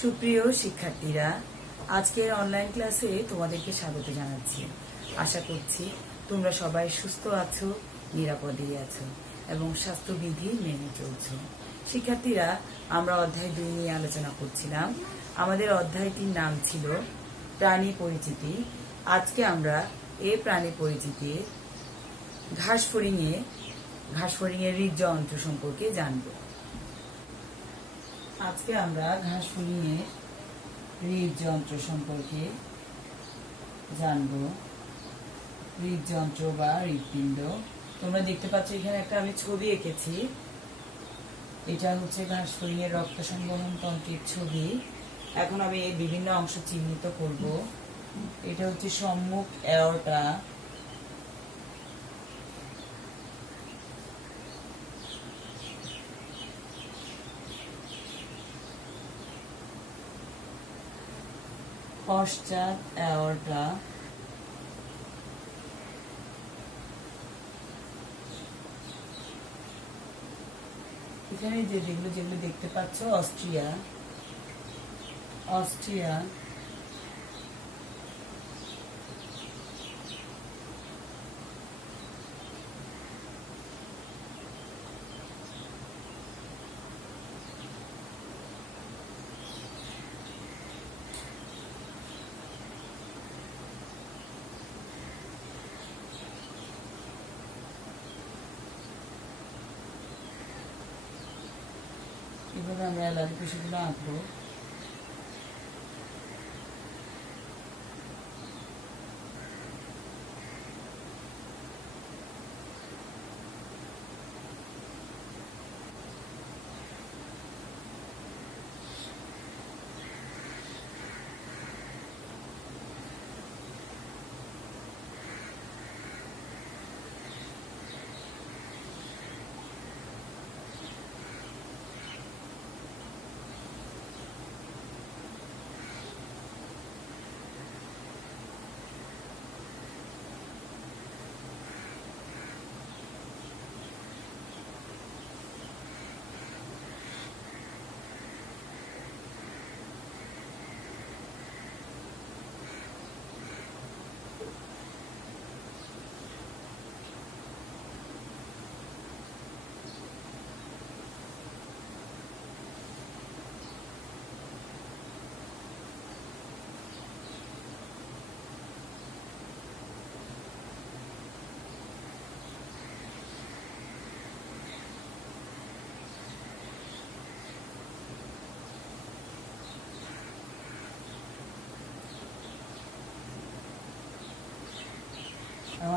সুপ্রিয় শিক্ষার্থীরা, আজকের অনলাইন ক্লাসে তোমাদেরকে স্বাগত জানাচ্ছি। আশা করছি তোমরা সবাই সুস্থ আছো, নিরাপদেই আছো এবং স্বাস্থ্যবিধি মেনে চলছো। শিক্ষার্থীরা, আমরা অধ্যায় 2 নিয়ে আলোচনা করছিলাম। আমাদের অধ্যায়টির নাম ছিল প্রাণী পরিচিতি। আজকে আমরা এই প্রাণী পরিচিতির ঘাসফড়িংয়ের হৃদযন্ত্র সম্পর্কে জানব। আজকে আমরা ঘাসফড়িংয়ের হৃদযন্ত্র সম্পর্কে জানব। হৃদযন্ত্র বা হৃদপিণ্ড, তোমরা দেখতে পাচ্ছ এখানে একটা আমি ছবি এঁকেছি। এটা হচ্ছে ঘাসফড়িংয়ের রক্ত সংবহন তন্ত্রের ছবি। এখন আমি এই বিভিন্ন অংশ চিহ্নিত করব। এটা হচ্ছে সম্মুখ অ্যাওর্টা, পশ্চাৎ অ্যাওর্টা, এখানে যেগুলো দেখতে পাচ্ছ অস্ট্রিয়া, এভাবে আমরা এলাকা পেশিগুলো আঁকবো।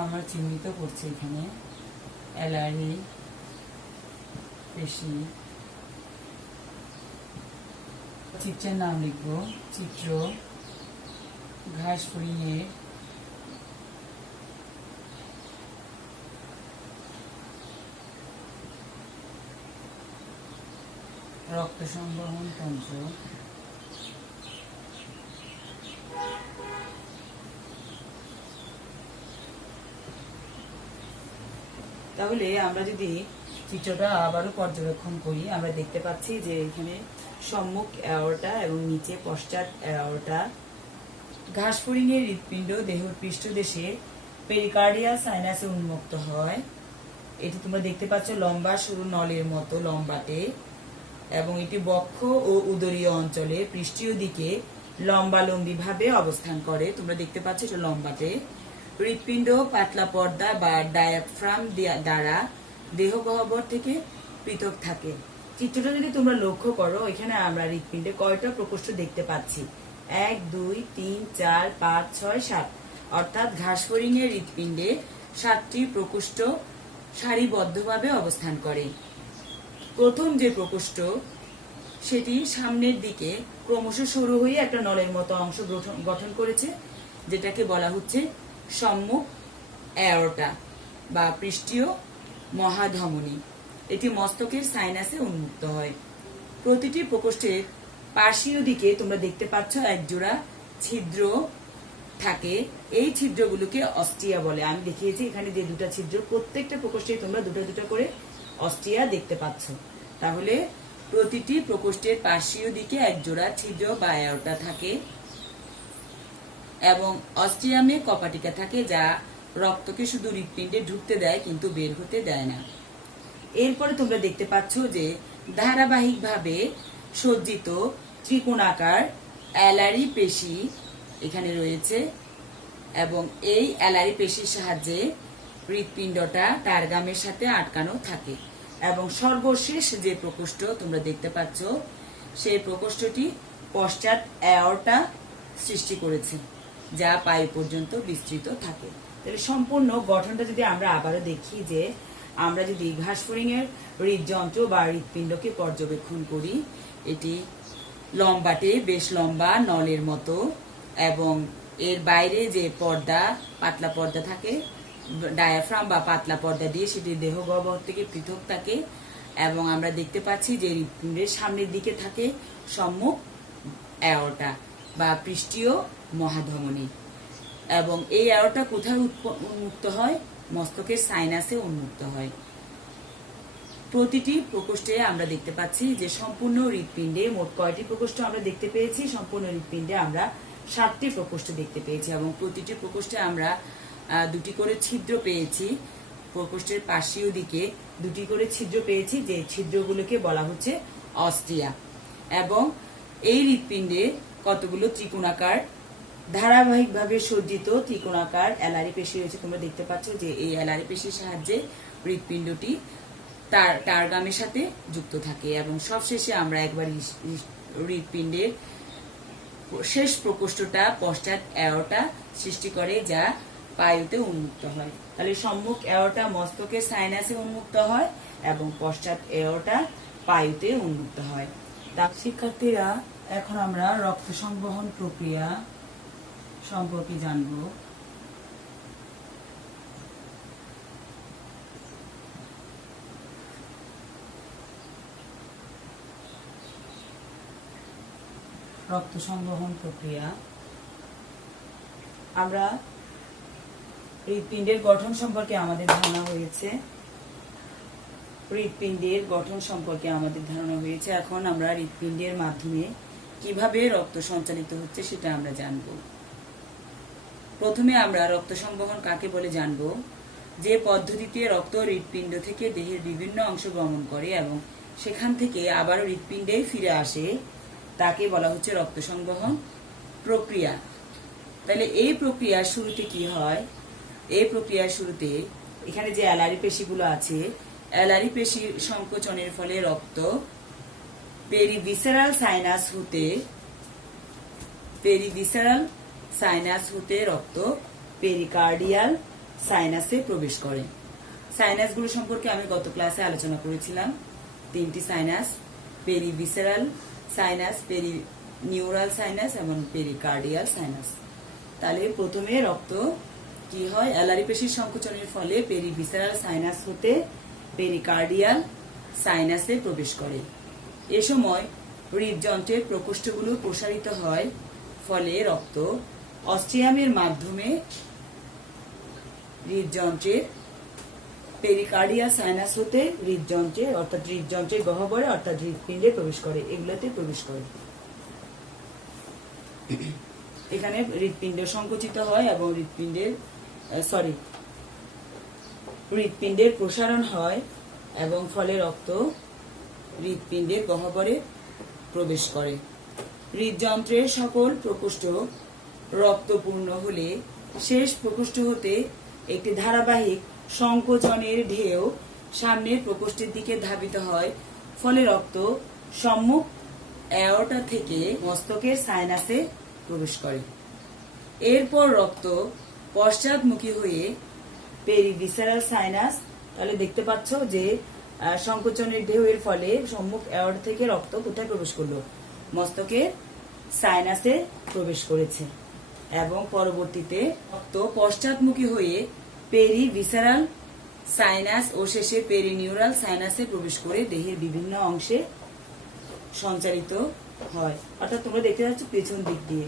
আমরা চিহ্নিত করছি এখানে অ্যালারি পেশি। চিত্রের নাম লিখব। চিত্র ঘাসফড়িংয়ের রক্ত সংবহন তন্ত্র। তাহলে আমরা যদি চিত্রটা আবারও পর্যবেক্ষণ করি, আমরা দেখতে পাচ্ছি যে এখানে সম্মুখ অ্যাওর্টা এবং নিচে পশ্চাৎ অ্যাওর্টা। ঘাসফড়িংয়ের হৃদপিণ্ড দেহের পৃষ্ঠদেশে পেরিকার্ডিয়াল সাইনাসে উন্মুক্ত হয়। এটি তোমরা দেখতে পাচ্ছ লম্বা সরু নলের মতো লম্বাটে, এবং এটি বক্ষ ও উদরীয় অঞ্চলে পৃষ্ঠীয় দিকে লম্বালম্বী ভাবে অবস্থান করে। তোমরা দেখতে পাচ্ছ এটা লম্বাটে। হৃদপিণ্ড পাতলা পর্দা বা ডায়াফ্রাম দ্বারা দেহ গহ্বর থেকে পৃথক থাকে। চিত্রটা যদি তোমরা লক্ষ্য করো, এখানে আমরা হৃদপিণ্ডে কয়টা প্রকোষ্ঠ দেখতে পাচ্ছি? 1, 2, 3, 4, 5, 6, 7। অর্থাৎ ঘাসফড়িংয়ের হৃদপিণ্ডে 7টি প্রকোষ্ঠ সারিবদ্ধভাবে অবস্থান করে। প্রথম যে প্রকোষ্ঠ, সেটি সামনের দিকে ক্রমশ সরু হয়ে একটা নলের মতো অংশ গঠন করেছে, যেটাকে বলা হচ্ছে সম্মুখ অ্যাওর্টা বা পৃষ্ঠীয় মহাধমনী। এটি মস্তকের সাইনাসে উন্মুক্ত হয়। প্রতিটি প্রকোষ্ঠের পার্শ্বীয় দিকে তোমরা দেখতে পাচ্ছ একজোড়া ছিদ্র থাকে। এই ছিদ্রগুলোকে অস্টিয়া বলে। আমি দেখিয়েছি এখানে যে দুটো ছিদ্র, প্রত্যেকটা প্রকোষ্ঠে তোমরা দুটো দুটো করে অস্টিয়া দেখতে পাচ্ছ। তাহলে প্রতিটি প্রকোষ্ঠের পার্শ্বীয় দিকে এক জোড়া ছিদ্র বা অ্যাওর্টা থাকে এবং অস্ট্রিয়ামে কপাটিকা থাকে, যা রক্তকে শুধু হৃৎপিণ্ডে ঢুকতে দেয় কিন্তু বের হতে দেয় না। এরপরে তোমরা দেখতে পাচ্ছ যে ধারাবাহিকভাবে সজ্জিত ত্রিকোণাকার অ্যালারি পেশি এখানে রয়েছে এবং এই অ্যালারি পেশির সাহায্যে হৃৎপিণ্ডটা টার্গামের সাথে আটকানো থাকে এবং সর্বশেষ যে প্রকোষ্ঠ তোমরা দেখতে পাচ্ছ সেই প্রকোষ্ঠটি পশ্চাৎ অ্যাওর্টা সৃষ্টি করেছে, যা পায়ে পর্যন্ত বিস্তৃত থাকে। তাহলে সম্পূর্ণ গঠনটা যদি আমরা আবারও দেখি, যে আমরা যদি ঘাসফড়িং এর হৃদযন্ত্র বা হৃৎপিণ্ডকে পর্যবেক্ষণ করি, এটি লম্বাটে বেশ লম্বা নলের মতো এবং এর বাইরে যে পর্দা, পাতলা পর্দা থাকে, ডায়াফ্রাম বা পাতলা পর্দা দিয়ে সেটি দেহগহ্বর থেকে পৃথক থাকে এবং আমরা দেখতে পাচ্ছি যে হৃৎপিণ্ডের সামনের দিকে থাকে সম্মুখ অ্যাওর্টা বা পৃষ্ঠীয় মহাধমনী এবং এই অ্যাওর্টা কোথায় উন্মুক্ত হয়? মস্তকের সাইনাসে উন্মুক্ত হয়। প্রতিটি প্রকোষ্ঠে আমরা দেখতে পাচ্ছি যে সম্পূর্ণ হৃৎপিণ্ডে মোট কয়টি প্রকোষ্ঠ আমরা দেখতে পেয়েছি? সম্পূর্ণ হৃৎপিণ্ডে আমরা 7টি প্রকোষ্ঠ দেখতে পেয়েছি এবং প্রতিটি প্রকোষ্ঠে আমরা 2টি করে ছিদ্র পেয়েছি। প্রকোষ্ঠের পার্শ্বীয় দিকে 2টি করে ছিদ্র পেয়েছি, যে ছিদ্রগুলোকে বলা হচ্ছে অস্ট্রিয়া। এবং এই হৃৎপিণ্ডে কতগুলো ত্রিকোণাকার ধারাবাহিকভাবে সজ্জিত ত্রিকোণাকার অ্যালারি পেশি রয়েছে। তোমরা দেখতে পাচ্ছ যে এই অ্যালারি পেশির সাহায্যে হৃৎপিণ্ডটি টার্গামের সাথে যুক্ত থাকে এবং সবশেষে আমরা একবার হৃৎপিণ্ডের শেষ প্রকোষ্ঠটা পশ্চাৎ অ্যাওর্টা সৃষ্টি করে, যা পায়ুতে উন্মুক্ত হয়। তাহলে সম্মুখ অ্যাওর্টা মস্তকের সাইনাসে উন্মুক্ত হয় এবং পশ্চাৎ অ্যাওর্টা পায়ুতে উন্মুক্ত হয়। শিক্ষার্থীরা, এখন আমরা রক্ত সংবহন প্রক্রিয়া সম্পর্কে জানব। রক্ত সংবহন প্রক্রিয়া, আমরা হৃৎপিণ্ডের গঠন সম্পর্কে আমাদের ধারণা হয়েছে। এখন আমরা হৃৎপিণ্ডের মাধ্যমে কিভাবে রক্ত সঞ্চালিত হচ্ছে সেটা আমরা জানব। প্রথমে আমরা রক্ত সংবহন কাকে বলে জানব। যে পদ্ধতিতে রক্ত হৃৎপিণ্ড থেকে দেহের বিভিন্ন অংশ গমন করে এবং সেখান থেকে আবারও হৃৎপিণ্ডে ফিরে আসে, তাকে বলা হচ্ছে রক্ত সংবহন প্রক্রিয়া। তাহলে এই প্রক্রিয়ার শুরুতে কি হয়? এই প্রক্রিয়ার শুরুতে এখানে যে অ্যালারি পেশিগুলো আছে, অ্যালারি পেশির সংকোচনের ফলে রক্ত পেরিভিসেরাল সাইনাস হতে রক্ত পেরিকার্ডিয়াল সাইনাসে প্রবেশ করে। সাইনাসগুলো সম্পর্কে আমি গত ক্লাসে আলোচনা করেছিলাম। 3টি sinus: perivisceral sinus, perineural sinus এবং পেরিকার্ডিয়াল সাইনাস। তাহলে প্রথমে রক্ত কি হয়? অ্যালারি পেশির সংকোচনের ফলে পেরিভিসেরাল সাইনাস হতে পেরিকার্ডিয়াল সাইনাসে প্রবেশ করে। এ সময় হৃদযন্ত্রের প্রকোষ্ঠগুলো প্রসারিত হয়, ফলে রক্ত অস্ট্রিয়ামের মাধ্যমে হৃদযন্ত্রের পেরিকার্ডিয়াল সাইনাস হতে হৃদযন্ত্রের গহ্বরে অর্থাৎ হৃৎপিণ্ডে প্রবেশ করে। এগুলোতে প্রবেশ করে। এখানে হৃৎপিণ্ড সংকুচিত হয় এবং হৃৎপিণ্ডের প্রসারণ হয় এবং ফলে রক্ত হৃৎপিণ্ডের গহ্বরে প্রবেশ করে। হৃদযন্ত্রের সকল প্রকোষ্ঠ রক্তপূর্ণ হলে শেষ প্রকোষ্ঠ হতে একটি ধারাবাহিক সংকোচনের ঢেউ সামনের প্রকোষ্ঠের দিকে ধাবিত হয়, ফলে রক্ত সম্মুখ অ্যাওর্টা থেকে মস্তকের সাইনাসে প্রবেশ করে। এরপর রক্ত পশ্চাৎমুখী হয়ে পেরিভিসেরাল সাইনাস, তাহলে দেখতে পাচ্ছ যে সংকোচনের ঢেউয়ের ফলে সম্মুখ অ্যাওর্টা থেকে রক্ত কোথায় প্রবেশ করলো? মস্তকের সাইনাসে প্রবেশ করেছে এবং পরবর্তীতে রক্ত পশ্চাৎমুখী হয়ে পেরিভিসেরাল সাইনাস ও শেষে পেরিনিউরাল সাইনাসে প্রবেশ করে দেহের বিভিন্ন অংশে সঞ্চালিত হয়। অর্থাৎ তোমরা দেখতে পাচ্ছ পেছন দিক দিয়ে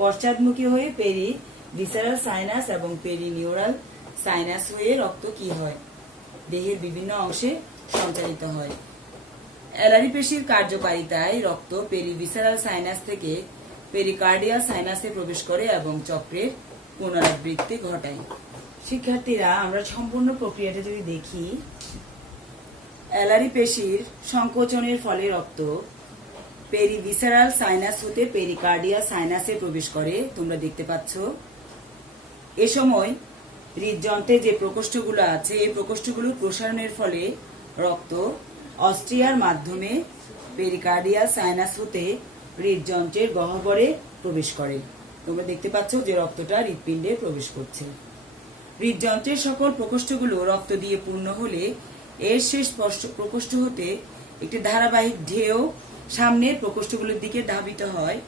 পশ্চাৎমুখী হয়ে পেরিভিসেরাল সাইনাস এবং পেরিনিউরাল সাইনাস হয়ে রক্ত কি হয়? দেহের বিভিন্ন অংশে সঞ্চালিত হয় অ্যালারি পেশির কার্যকারিতায় রক্ত পেরিভিসারাল সাইনাস থেকে পেরিকার্ডিয়াল সাইনাসে প্রবেশ করে এবং চক্রের পুনরাবৃত্তি ঘটায়। শিক্ষার্থীরা, আমরা সম্পূর্ণ প্রক্রিয়াটা যদি দেখি, অ্যালারি পেশির সংকোচনের ফলে রক্ত পেরিভিসারাল সাইনাস হতে পেরিকার্ডিয়াল সাইনাসে প্রবেশ করে, তোমরা দেখতে পাচ্ছ। এ সময় হৃদযন্ত্রে যে প্রকোষ্ঠগুলো আছে, এই প্রকোষ্ঠগুলো প্রসারণের ফলে রক্ত অস্ট্রিয়ার মাধ্যমে পেরিকার্ডিয়াল সাইনাস হতে হৃদযন্ত্রের গহ্বরে প্রবেশ করে। তোমরা দেখতে পাচ্ছ যে রক্তটা হৃৎপিণ্ডে প্রবেশ করছে। হৃদযন্ত্রের সকল প্রকোষ্ঠগুলো রক্ত দিয়ে পূর্ণ হলে এর শেষ প্রকোষ্ঠ হতে একটি ধারাবাহিক ঢেউ সামনের প্রকোষ্ঠগুলোর দিকে ধাবিত হয়,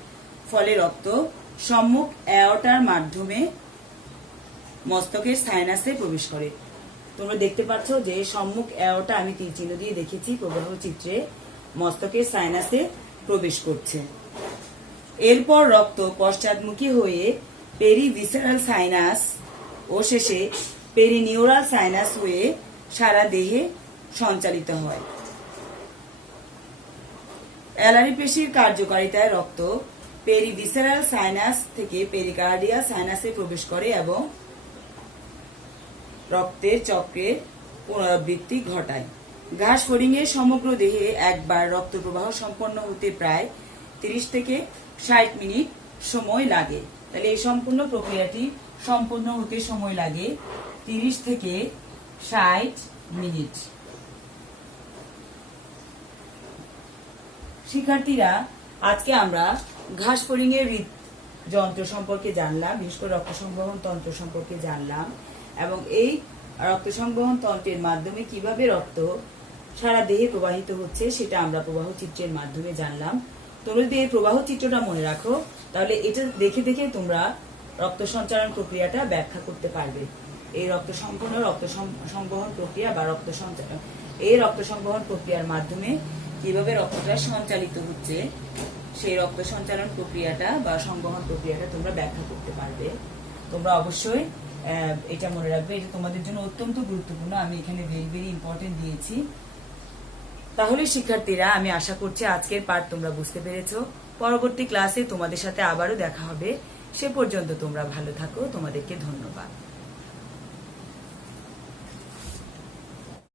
ফলে রক্ত সম্মুখ অ্যাওর্টার মাধ্যমে মস্তকের সাইনাসে প্রবেশ করে। তোমরা দেখতে পাচ্ছ যে সম্মুখ অ্যাওর্টা আমি তীর চিহ্ন দিয়ে দেখেছি প্রবাহ চিত্রে, মস্তকের সাইনাসে প্রবেশ করছে। এরপর রক্ত পশ্চাৎমুখী হয়ে পেরিভিসারাল সাইনাস ও শেষে পেরিনিউরাল সাইনাস হয়ে সারা দেহে সঞ্চালিত হয়। অ্যালারি পেশির কার্যকারিতায় রক্ত পেরিভিসারাল সাইনাস থেকে পেরিকার্ডিয়াল সাইনাসে প্রবেশ করে এবং রক্তের চক্রের পুনরাবৃত্তি ঘটায়। ঘাস ফড়িংয়ের সমগ্র দেহে একবার রক্ত প্রবাহ সম্পন্ন হতে প্রায় 30 থেকে 60 মিনিট সময় লাগে। তাহলে এই সম্পূর্ণ প্রক্রিয়াটি সম্পন্ন হতে সময় লাগে 30 থেকে 60 মিনিট। শিক্ষার্থীরা, আজকে আমরা ঘাস ফড়িংয়ের হৃদযন্ত্র সম্পর্কে জানলাম, বিশেষ করে রক্ত সংবহন তন্ত্র সম্পর্কে জানলাম, এবং এই রক্ত সংবহন তন্ত্রের মাধ্যমে কিভাবে রক্ত সারা দেহে প্রবাহিত হচ্ছে সেটা আমরা প্রবাহ চিত্রের মাধ্যমে জানলাম। তোমরা যদি এই প্রবাহ চিত্রটা মনে রাখো, তাহলে এটা দেখে দেখে তোমরা রক্ত সঞ্চালন প্রক্রিয়াটা ব্যাখ্যা করতে পারবে। এই রক্ত সংবহন প্রক্রিয়া বা এই রক্ত সংবহন প্রক্রিয়ার মাধ্যমে কিভাবে রক্তটা সঞ্চালিত হচ্ছে, সেই রক্ত সঞ্চালন প্রক্রিয়াটা বা সংবহন প্রক্রিয়াটা তোমরা ব্যাখ্যা করতে পারবে। তোমরা অবশ্যই এটা মনে রাখবে, এটা তোমাদের জন্য অত্যন্ত গুরুত্বপূর্ণ। আমি এখানে ভেরি ভেরি ইম্পর্টেন্ট দিয়েছি। তাহলে শিক্ষার্থীরা, আমি আশা করছি আজকের পাঠ তোমরা বুঝতে পেরেছো। পরবর্তী ক্লাসে তোমাদের সাথে আবারও দেখা হবে। সে পর্যন্ত তোমরা ভালো থাকো। তোমাদেরকে ধন্যবাদ।